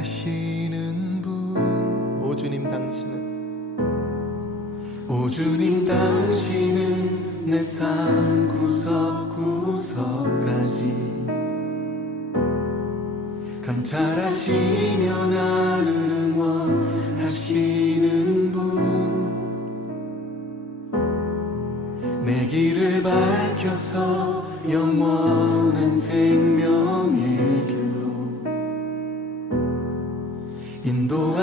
하시는 분. 오 주님 당신은? 오 주님 당신은 내 삶 구석구석까지. 감찰하시며 나를 응원하시는 분. 내 길을 밝혀서 영원한 생명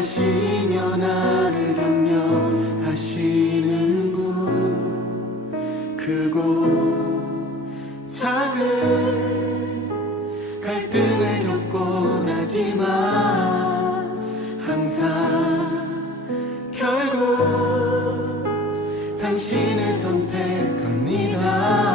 하시며 나를 격려하시는 분. 크고 작은 갈등을 겪고 나지만 항상 결국 당신을 선택합니다.